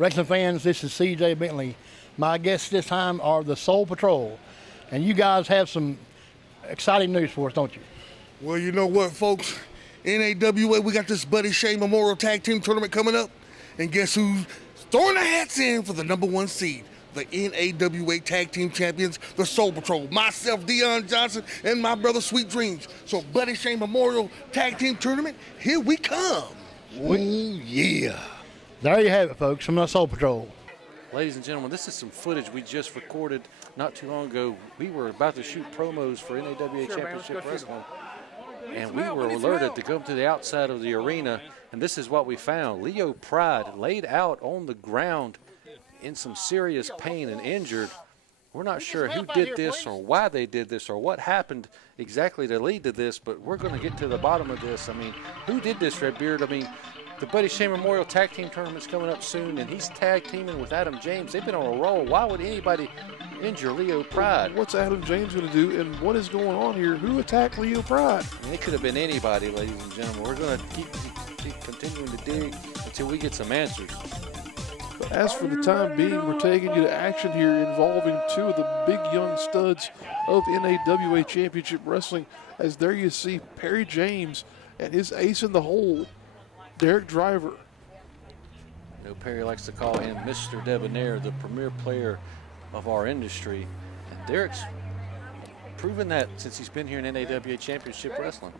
Wrestling fans, this is CJ Bentley. My guests this time are the Soul Patrol. And you guys have some exciting news for us, don't you? Well, you know what, folks? NAWA, we got this Buddy Shane Memorial Tag Team Tournament coming up. And guess who's throwing their hats in for the #1 seed? The NAWA Tag Team Champions, the Soul Patrol. Myself, Dion Johnson, and my brother, Sweet Dreams. So Buddy Shane Memorial Tag Team Tournament, here we come. Ooh, yeah. There you have it, folks, from the Soul Patrol. Ladies and gentlemen, this is some footage we just recorded not too long ago. We were about to shoot promos for NAWA Championship Wrestling, and we were alerted to go to the outside of the arena, and this is what we found. Leo Pride laid out on the ground in some serious pain and injured. We're not sure who did this or why they did this or what happened exactly to lead to this, but we're going to get to the bottom of this. I mean, who did this, Redbeard? I mean, the Buddy Shane Memorial Tag Team Tournament's coming up soon, and he's tag teaming with Adam James. They've been on a roll. Why would anybody injure Leo Pride? What's Adam James going to do, and what is going on here? Who attacked Leo Pride? I mean, it could have been anybody, ladies and gentlemen. We're going to keep continuing to dig until we get some answers. But as for the time being, we're taking you to action here involving two of the big young studs of NAWA Championship Wrestling. As there you see Perry James and his ace in the hole, Derek Driver. You know, Perry likes to call him Mr. Debonair, the premier player of our industry. And Derek's proven that since he's been here in NAWA Championship Wrestling.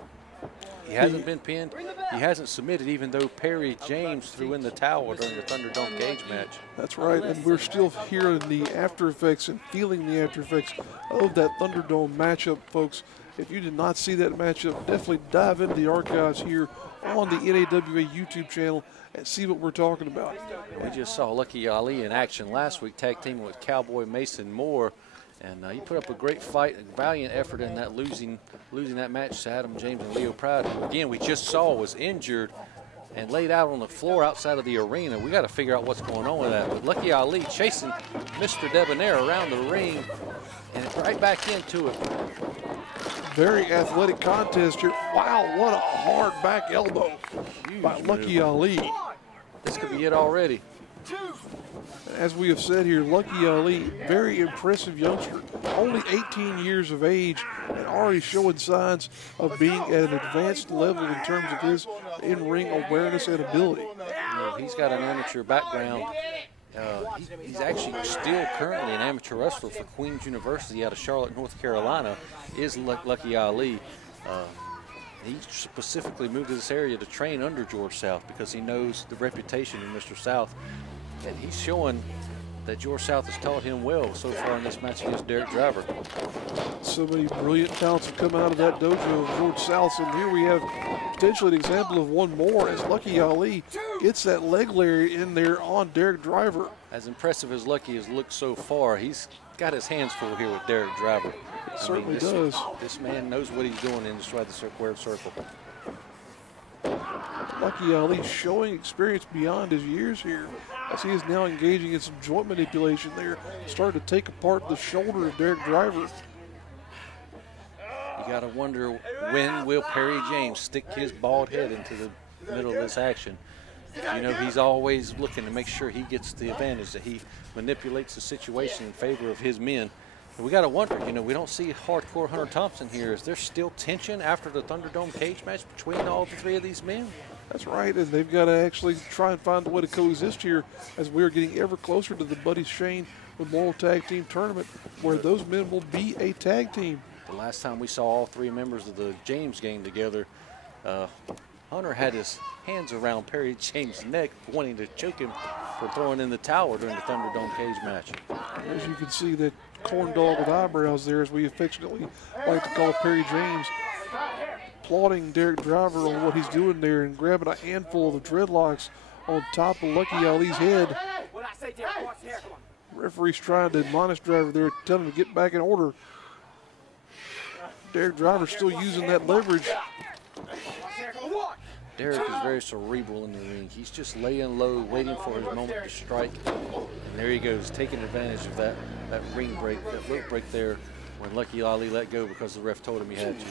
He hasn't been pinned. He hasn't submitted, even though Perry James threw in the towel during the Thunderdome cage match. That's right, and we're still hearing the after effects and feeling the after effects of that Thunderdome matchup, folks. If you did not see that matchup, definitely dive into the archives here on the NAWA YouTube channel and see what we're talking about. We just saw Lucky Ali in action last week, tag teaming with Cowboy Mason Moore. And he put up a great fight, a valiant effort in that losing that match to Adam James and Leo Pride, who again we just saw was injured and laid out on the floor outside of the arena. We got to figure out what's going on with that. But Lucky Ali chasing Mr. Debonair around the ring and right back into it. Very athletic contest here. Wow, what a hard back elbow by Lucky Ali. This could be it already. As we have said here, Lucky Ali, very impressive youngster, only 18 years of age and already showing signs of being at an advanced level in terms of his in-ring awareness and ability. You know, he's got an amateur background. He's actually still currently an amateur wrestler for Queens University out of Charlotte, North Carolina, is Lucky Ali. He specifically moved to this area to train under George South because he knows the reputation of Mr. South. And he's showing that George South has taught him well so far in this match against Derek Driver. So many brilliant talents have come out of that dojo of George South. And here we have potentially an example of one more as Lucky Ali gets that leg lariat in there on Derek Driver. As impressive as Lucky has looked so far, he's got his hands full here with Derek Driver. Certainly does. This man knows what he's doing inside the squared circle. Lucky Ali showing experience beyond his years here as he is now engaging in some joint manipulation there, starting to take apart the shoulder of Derek Driver. You got to wonder, when will Perry James stick his bald head into the middle of this action? You know, he's always looking to make sure he gets the advantage, that he manipulates the situation in favor of his men. And we got to wonder, you know, we don't see hardcore Hunter Thompson here. Is there still tension after the Thunderdome cage match between all the three of these men? That's right, and they've got to actually try and find a way to coexist here as we are getting ever closer to the Buddy Shane Memorial Tag Team Tournament, where those men will be a tag team. The last time we saw all three members of the James gang together, Hunter had his hands around Perry James' neck, wanting to choke him for throwing in the towel during the Thunderdome cage match. As you can see, that corn dog with eyebrows there, as we affectionately like to call Perry James, applauding Derek Driver on what he's doing there and grabbing a handful of the dreadlocks on top of Lucky Ali's head. Referee's trying to admonish Driver there, telling him to get back in order. Derek Driver still using that leverage. Derek is very cerebral in the ring. He's just laying low, waiting for his moment to strike. And there he goes, taking advantage of that ring break, that rope break there when Lucky Ali let go because the ref told him he had to.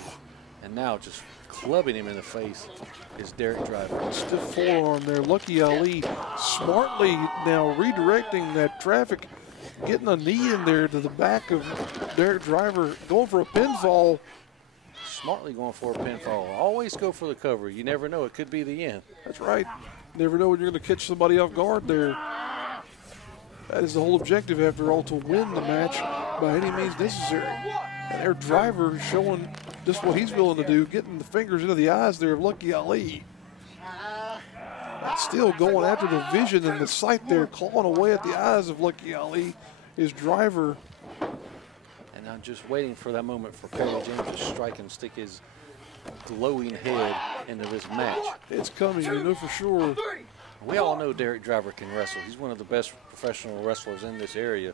And now just clubbing him in the face is Derek Driver. Stiff forearm there. Lucky Ali smartly now redirecting that traffic, getting a knee in there to the back of Derek Driver, going for a pinfall. Smartly going for a pinfall. Always go for the cover. You never know. It could be the end. That's right. Never know when you're going to catch somebody off guard there. That is the whole objective, after all, to win the match by any means necessary. And their Driver showing just what he's willing to do, getting the fingers into the eyes there of Lucky Ali. And still going after the vision and the sight there, clawing away at the eyes of Lucky Ali, his Driver. And I'm just waiting for that moment for Perry James to strike and stick his glowing head into this match. It's coming, you know for sure. We all know Derek Driver can wrestle. He's one of the best professional wrestlers in this area.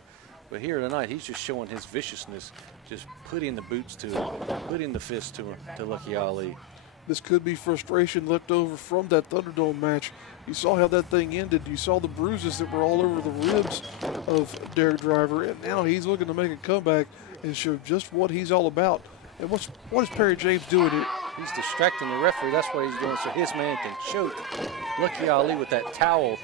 But here tonight, he's just showing his viciousness, just putting the boots to him, putting the fist to him, to Lucky Ali. This could be frustration left over from that Thunderdome match. You saw how that thing ended. You saw the bruises that were all over the ribs of Derek Driver, and now he's looking to make a comeback and show just what he's all about. And what is Perry James doing here? He's distracting the referee. That's what he's doing, so his man can choke Lucky Ali with that towel.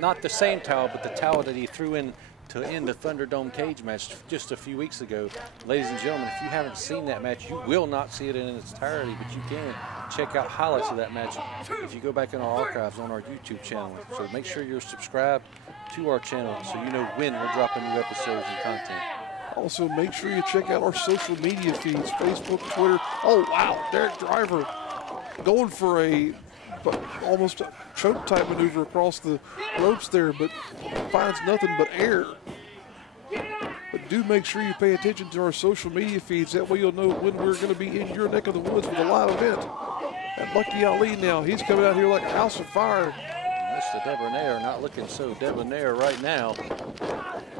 Not the same towel, but the towel that he threw in to end the Thunderdome cage match just a few weeks ago. Ladies and gentlemen, if you haven't seen that match, you will not see it in its entirety, but you can check out highlights of that match if you go back in our archives on our YouTube channel. So make sure you're subscribed to our channel so you know when we're dropping new episodes and content. Also, make sure you check out our social media feeds, Facebook, Twitter. Oh, wow, Derek Driver going for almost a choke type maneuver across the ropes there, but finds nothing but air. But do make sure you pay attention to our social media feeds. That way you'll know when we're going to be in your neck of the woods with a live event. And Lucky Ali now, he's coming out here like a house of fire. Mr. Debonair not looking so debonair right now.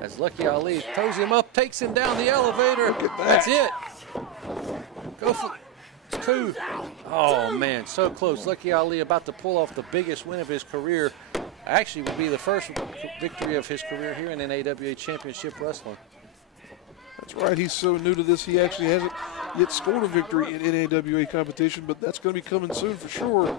As Lucky Ali throws him up, takes him down the elevator. Look at that. That's it. Go for two. Oh, man, so close. Lucky Ali about to pull off the biggest win of his career. Actually, would be the first victory of his career here in NAWA Championship Wrestling. That's right. He's so new to this, he actually hasn't yet scored a victory in NAWA competition, but that's going to be coming soon for sure.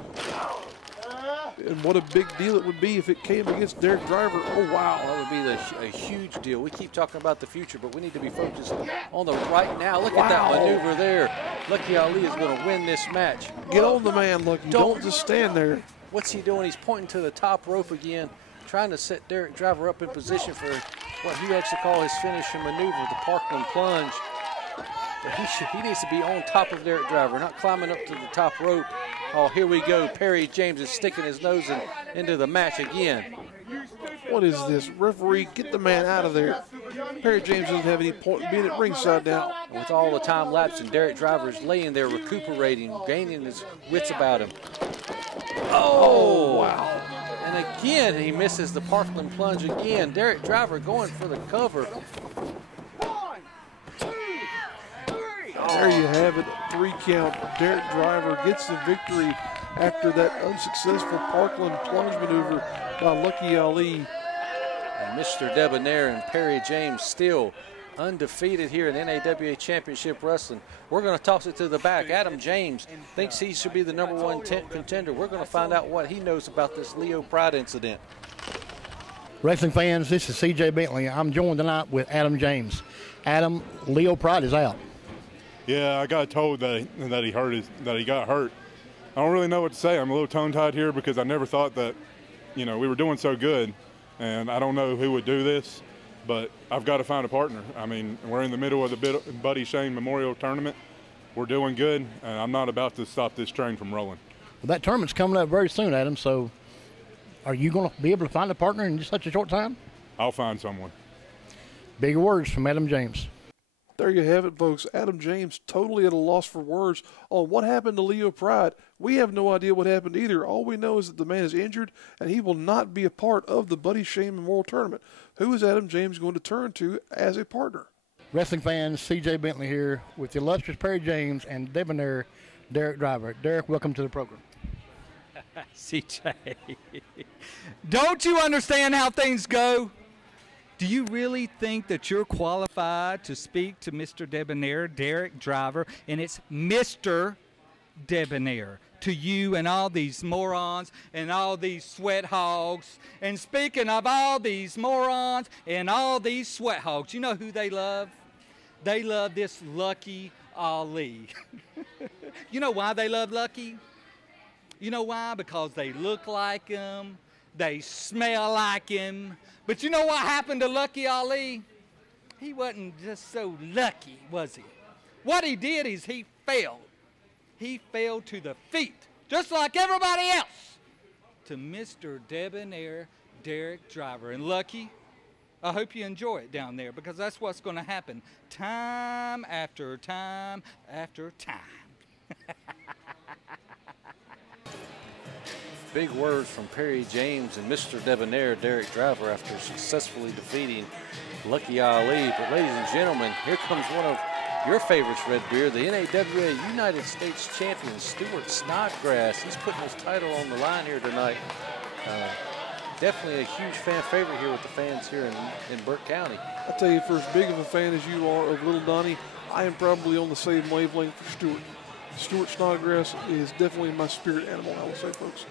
And what a big deal it would be if it came against Derek Driver. Oh, wow. That would be a huge deal. We keep talking about the future, but we need to be focused on the right now. Look at that maneuver there. Lucky Ali is going to win this match. Get on the man, Lucky. Don't just stand there. What's he doing? He's pointing to the top rope again, trying to set Derek Driver up in position for what he likes to call his finishing maneuver, the Parkland plunge. But he needs to be on top of Derek Driver, not climbing up to the top rope. Oh, here we go. Perry James is sticking his nose into the match again. What is this? Referee, get the man out of there. Perry James doesn't have any point in being at ringside now. With all the time lapsing, Derek Driver is laying there recuperating, gaining his wits about him. Oh, wow. And again, he misses the Parkland plunge again. Derek Driver going for the cover. There you have it, 3 count. Derek Driver gets the victory after that unsuccessful Parkland plunge maneuver by Lucky Ali. And Mr. Debonair and Perry James still undefeated here in NAWA Championship Wrestling. We're going to toss it to the back. Adam James thinks he should be the #1 contender. We're going to find out what he knows about this Leo Pride incident. Wrestling fans, this is CJ Bentley. I'm joined tonight with Adam James. Adam, Leo Pride is out. Yeah, I got told that he got hurt. I don't really know what to say. I'm a little tongue-tied here because I never thought that, we were doing so good, and I don't know who would do this, but I've got to find a partner. I mean, we're in the middle of the Buddy Shane Memorial Tournament. We're doing good, and I'm not about to stop this train from rolling. Well, that tournament's coming up very soon, Adam, so are you going to be able to find a partner in just such a short time? I'll find someone. Big words from Adam James. There you have it, folks. Adam James totally at a loss for words on what happened to Leo Pride. We have no idea what happened either. All we know is that the man is injured, and he will not be a part of the Buddy Shane Memorial Tournament. Who is Adam James going to turn to as a partner? Wrestling fans, C.J. Bentley here with the illustrious Perry James and debonair Derek Driver. Derek, welcome to the program. CJ, don't you understand how things go? Do you really think that you're qualified to speak to Mr. Debonair, Derek Driver, and it's Mr. Debonair to you and all these morons and all these sweat hogs? And speaking of all these morons and all these sweat hogs, you know who they love? They love this Lucky Ali. You know why they love Lucky? You know why? Because they look like him, they smell like him. But you know what happened to Lucky Ali? He wasn't just so lucky, was he? What he did is he fell. He fell to the feet, just like everybody else, to Mr. Debonair Derek Driver. And Lucky, I hope you enjoy it down there, because that's what's going to happen time after time after time. Big words from Perry James and Mr. Debonair Derek Driver after successfully defeating Lucky Ali. But ladies and gentlemen, here comes one of your favorites, Red Beard, the NAWA United States champion, Stuart Snodgrass. He's putting his title on the line here tonight. Definitely a huge fan favorite here with the fans here in Burke County. I tell you, for as big of a fan as you are of Little Donnie, I am probably on the same wavelength for Stuart. Stuart Snodgrass is definitely my spirit animal, I will say, folks.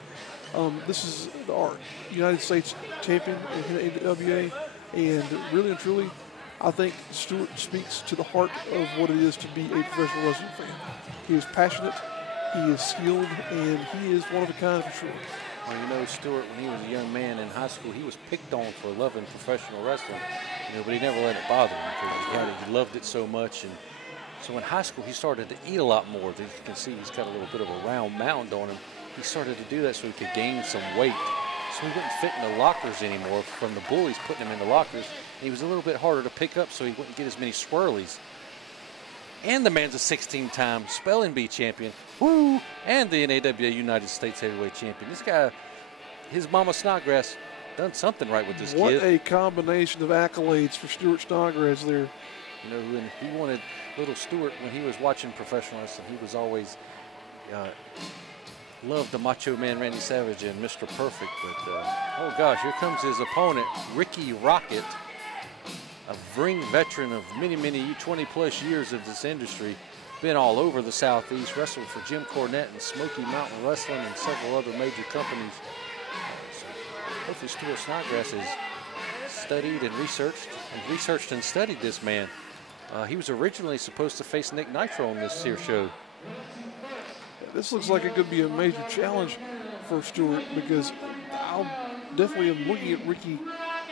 This is our United States champion in NAWA, and really and truly, I think Stuart speaks to the heart of what it is to be a professional wrestling fan. He is passionate, he is skilled, and he is one of a kind for sure. Well, you know, Stuart, when he was a young man in high school, he was picked on for loving professional wrestling, you know, but he never let it bother him because he loved it so much. And so in high school, he started to eat a lot more. As you can see, he's got a little bit of a round mound on him. He started to do that so he could gain some weight. So he wouldn't fit in the lockers anymore from the bullies putting him in the lockers. And he was a little bit harder to pick up, so he wouldn't get as many swirlies. And the man's a 16-time spelling bee champion, woo, and the NAWA United States Heavyweight Champion. This guy, his mama Snodgrass, done something right with this kid. What a combination of accolades for Stuart Snodgrass there. You know, when he wanted little Stuart, when he was watching professional wrestling, he was always loved the Macho Man Randy Savage and Mr. Perfect. But, oh gosh, here comes his opponent, Ricky Rocket, a ring veteran of many, 20-plus years of this industry. Been all over the Southeast, wrestled for Jim Cornette and Smoky Mountain Wrestling and several other major companies. So hopefully Stuart Snodgrass has studied and researched and studied this man. He was originally supposed to face Nick Nitro on this here show. This looks like it could be a major challenge for Stuart, because I definitely am looking at Ricky,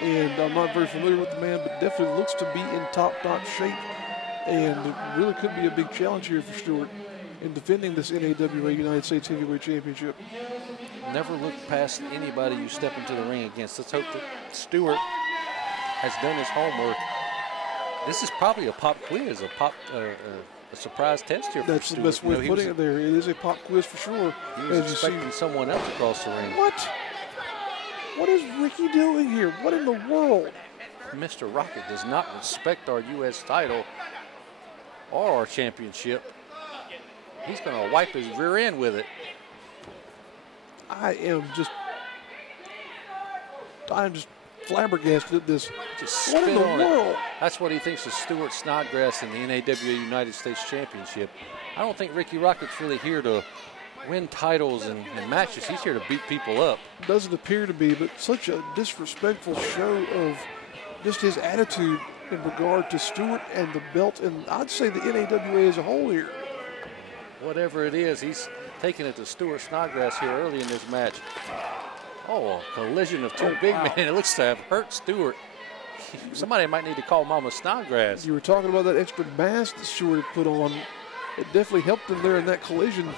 and I'm not very familiar with the man, but definitely looks to be in top-notch shape, and it really could be a big challenge here for Stuart in defending this NAWA United States Heavyweight Championship. Never look past anybody you step into the ring against. Let's hope that Stuart has done his homework. This is probably a pop quiz, a surprise test here for That's Stuart. the best way of putting it there. It is a pop quiz for sure. He was expecting someone else across the ring. What? What is Ricky doing here? What in the world? Mr. Rocket does not respect our U.S. title or our championship. He's going to wipe his rear end with it. I'm just flabbergasted at this. Just what spit in the on world? it. That's what he thinks of Stuart Snodgrass in the NAWA United States Championship. I don't think Ricky Rocket's really here to win titles and matches. He's here to beat people up. Doesn't appear to be, but such a disrespectful show of just his attitude in regard to Stuart and the belt, and I'd say the NAWA as a whole here. Whatever it is, he's taking it to Stuart Snodgrass here early in this match. Oh, a collision of two big men. It looks to have hurt Stuart. Somebody might need to call Mama Snodgrass. You were talking about that extra mass that Stuart had put on. It definitely helped him there in that collision.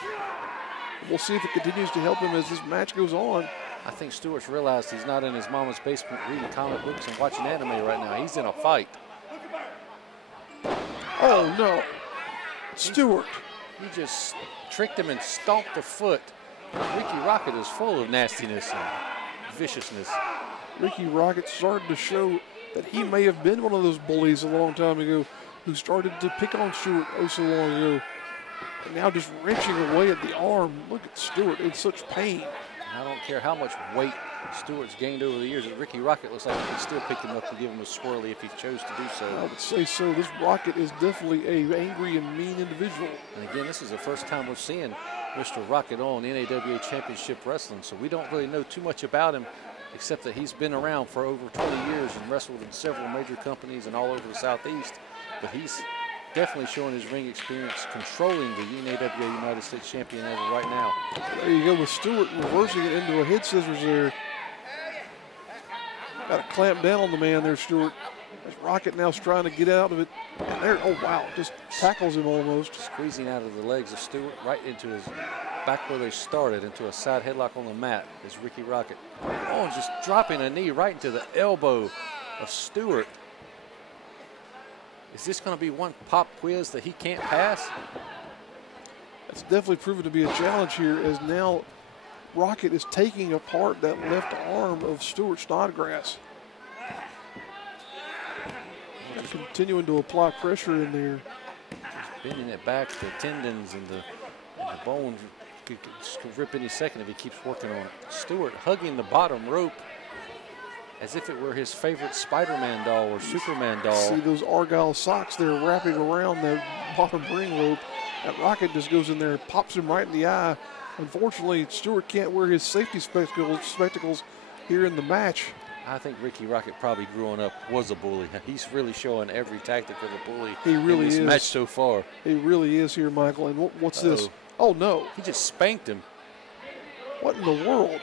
we'll see if it continues to help him as this match goes on. I think Stuart's realized he's not in his mama's basement reading comic books and watching anime right now. He's in a fight. Oh, no. Stuart. He just tricked him and stomped the foot. Ricky Rocket is full of nastiness and viciousness. Ricky Rocket started to show that he may have been one of those bullies a long time ago who started to pick on Stuart oh so long ago. And now just wrenching away at the arm. Look at Stuart in such pain. I don't care how much weight Stuart's gained over the years. Ricky Rocket looks like he can still pick him up and give him a swirly if he chose to do so. I would say so. This Rocket is definitely an angry and mean individual. And again, this is the first time we're seeing Mr. Rocket on NAWA Championship Wrestling, so we don't really know too much about him, except that he's been around for over 20 years and wrestled in several major companies and all over the Southeast. But he's definitely showing his ring experience, controlling the NAWA United States Champion as of right now. There you go with Stuart reversing it into a head scissors there. Got to clamp down on the man there, Stuart. As Rocket now's trying to get out of it. And there, oh wow, just tackles him almost. Squeezing out of the legs of Stuart right into his back where they started, into a side headlock on the mat is Ricky Rocket. Oh, and just dropping a knee right into the elbow of Stuart. Is this going to be one pop quiz that he can't pass? It's definitely proven to be a challenge here, as now Rocket is taking apart that left arm of Stuart Snodgrass. Continuing to apply pressure in there. Just bending it back, the tendons and the bones could rip any second if he keeps working on it. Stuart hugging the bottom rope as if it were his favorite Spider-Man doll or Superman doll. See those Argyle socks there wrapping around the bottom ring rope. That Rocket just goes in there and pops him right in the eye. Unfortunately, Stuart can't wear his safety spectacles here in the match. I think Ricky Rocket probably growing up was a bully. He's really showing every tactic of a bully he really in this is. match so far. He really is here, Michael. And what's this? Oh, no. He just spanked him. What in the world?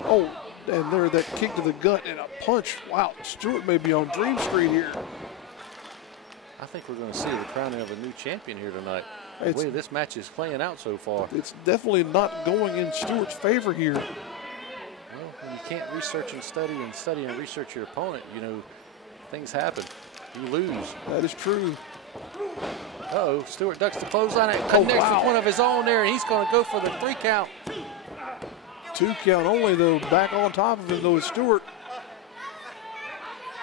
Oh, and there, that kick to the gut and a punch. Wow, Stuart may be on Dream Street here. I think we're going to see the crowning of a new champion here tonight. The way this match is playing out so far. It's definitely not going in Stuart's favor here. Well, when you can't research and study and research your opponent, you know, things happen. You lose. That is true. Uh-oh, Stuart ducks the clothesline and connects with one of his own there, and he's going to go for the 3 count. 2 count only, though. Back on top of him, though, is Stuart.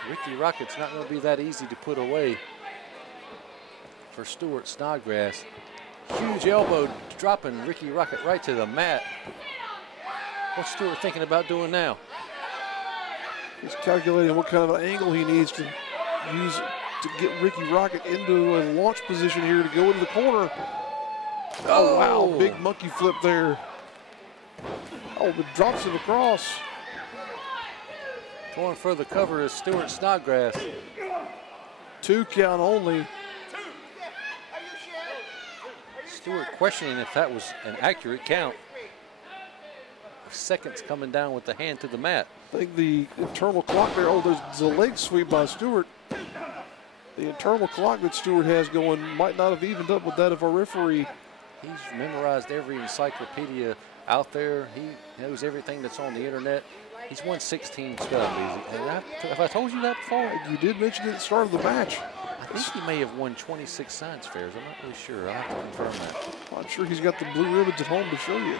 Ricky Rocket's not going to be that easy to put away for Stuart Snodgrass. Huge elbow dropping Ricky Rocket right to the mat. What's Stuart thinking about doing now? He's calculating what kind of an angle he needs to use to get Ricky Rocket into a launch position here to go into the corner. Oh, wow, big monkey flip there. Oh, but drops him across. Going for the cover is Stuart Snodgrass. 2 count only. Stuart questioning if that was an accurate count. Seconds coming down with the hand to the mat. I think the internal clock there, oh, there's a leg sweep by Stuart. The internal clock that Stuart has going might not have evened up with that of a referee. He's memorized every encyclopedia out there. He knows everything that's on the internet. He's won 16 spelling bees. And have I told you that before? You did mention it at the start of the match. I think he may have won 26 science fairs. I'm not really sure. I'll have to confirm that. I'm sure he's got the blue ribbons at home to show you.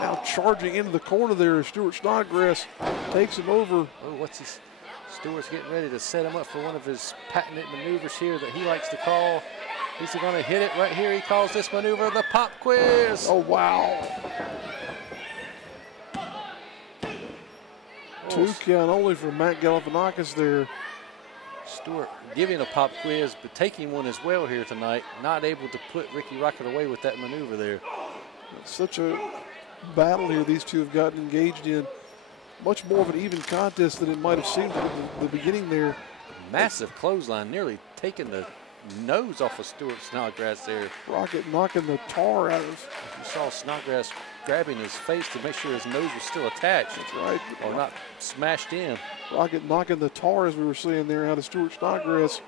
Now charging into the corner there, Stuart Snodgrass takes him over. Oh, what's this? Stuart's getting ready to set him up for one of his patented maneuvers here that he likes to call. He's going to hit it right here. He calls this maneuver the pop quiz. Oh, wow. 2 count only for Matt Galifianakis there. Stuart giving a pop quiz, but taking one as well here tonight. Not able to put Ricky Rocket away with that maneuver there. It's such a battle here these two have gotten engaged in. Much more of an even contest than it might have seemed at the beginning there. Massive clothesline, nearly taking the nose off of Stuart Snodgrass there. Rocket knocking the tar out of. You saw Snodgrass grabbing his face to make sure his nose was still attached. That's right. Or not smashed in. Rocket knocking the tar, as we were saying there, out of Stuart Snodgrass.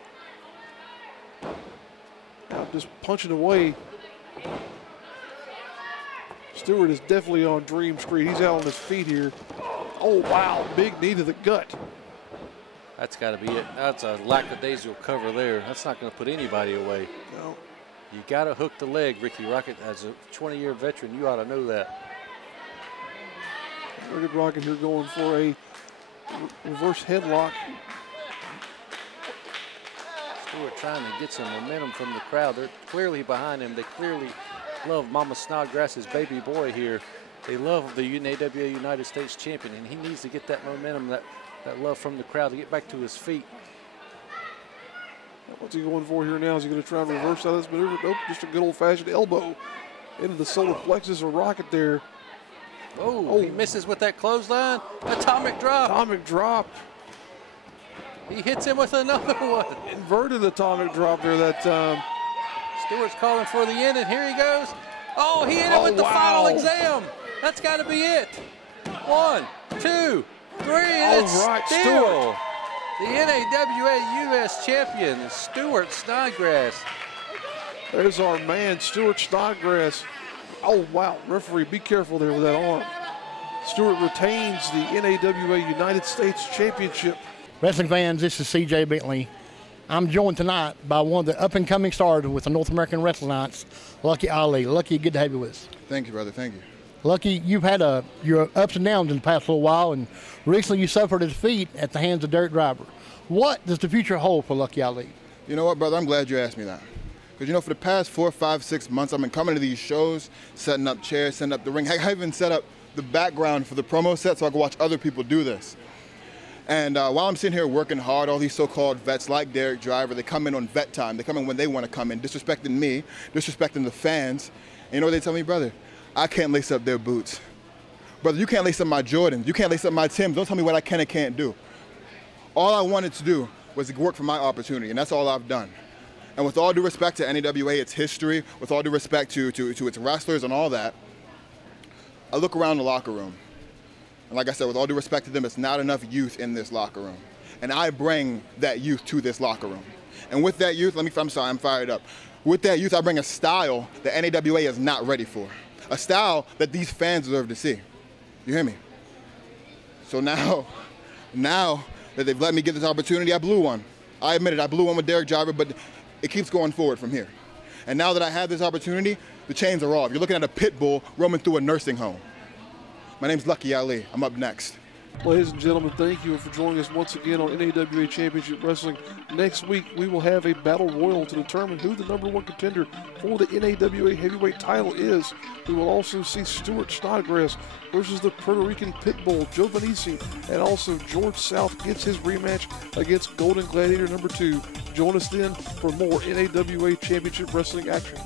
Now just punching away. Stuart is definitely on Dream Street. He's out on his feet here. Oh, wow, big knee to the gut. That's got to be it. That's a lackadaisical cover there. That's not going to put anybody away. No. You got to hook the leg, Ricky Rocket. As a 20-year veteran, you ought to know that. Ricky Rocket here going for a reverse headlock. Stuart trying to get some momentum from the crowd. They're clearly behind him. They clearly love Mama Snodgrass's baby boy here. They love the NAWA United States champion, and he needs to get that momentum, that love from the crowd to get back to his feet. What's he going for here now? Is he going to try and reverse out of this maneuver? Nope, just a good old-fashioned elbow into the solar plexus of Rocket there. Oh, he misses with that clothesline. Atomic drop. Atomic drop. He hits him with another one. Inverted atomic drop there that time. Stewart's calling for the end, and here he goes. Oh, he hit him with the final exam. That's got to be it. 1, 2, 3, and it's right, still Stuart. the NAWA US champion, Stuart Snodgrass. There's our man, Stuart Snodgrass. Oh, wow. Referee, be careful there with that arm. Stuart retains the NAWA United States Championship. Wrestling fans, this is CJ Bentley. I'm joined tonight by one of the up-and-coming stars with the North American Wrestling Alliance, Lucky Ali. Lucky, good to have you with us. Thank you, brother. Thank you. Lucky, you've had your ups and downs in the past little while, and recently you suffered a defeat at the hands of Derek Driver. What does the future hold for Lucky Ali? You know what, brother? I'm glad you asked me that. Because, you know, for the past 4, 5, 6 months, I've been coming to these shows, setting up chairs, setting up the ring. I even set up the background for the promo set so I can watch other people do this. And while I'm sitting here working hard, all these so-called vets like Derek Driver, they come in on vet time. They come in when they want to come in, disrespecting me, disrespecting the fans. And you know what they tell me, brother? I can't lace up their boots. Brother, you can't lace up my Jordans. You can't lace up my Timbs. Don't tell me what I can and can't do. All I wanted to do was to work for my opportunity, and that's all I've done. And with all due respect to NAWA, its history, with all due respect to its wrestlers and all that, I look around the locker room. And like I said, with all due respect to them, it's not enough youth in this locker room. And I bring that youth to this locker room. And with that youth, I'm sorry, I'm fired up. With that youth, I bring a style that NAWA is not ready for. A style that these fans deserve to see. You hear me? So now that they've let me get this opportunity, I blew one. I admit it, I blew one with Derek Driver, but it keeps going forward from here. And now that I have this opportunity, the chains are off. You're looking at a pit bull roaming through a nursing home. My name's Lucky Ali. I'm up next. Ladies and gentlemen, thank you for joining us once again on NAWA Championship Wrestling. Next week, we will have a battle royal to determine who the #1 contender for the NAWA heavyweight title is. We will also see Stuart Snodgrass versus the Puerto Rican Pitbull, Joe Venisi, and also George South gets his rematch against Golden Gladiator #2. Join us then for more NAWA Championship Wrestling action.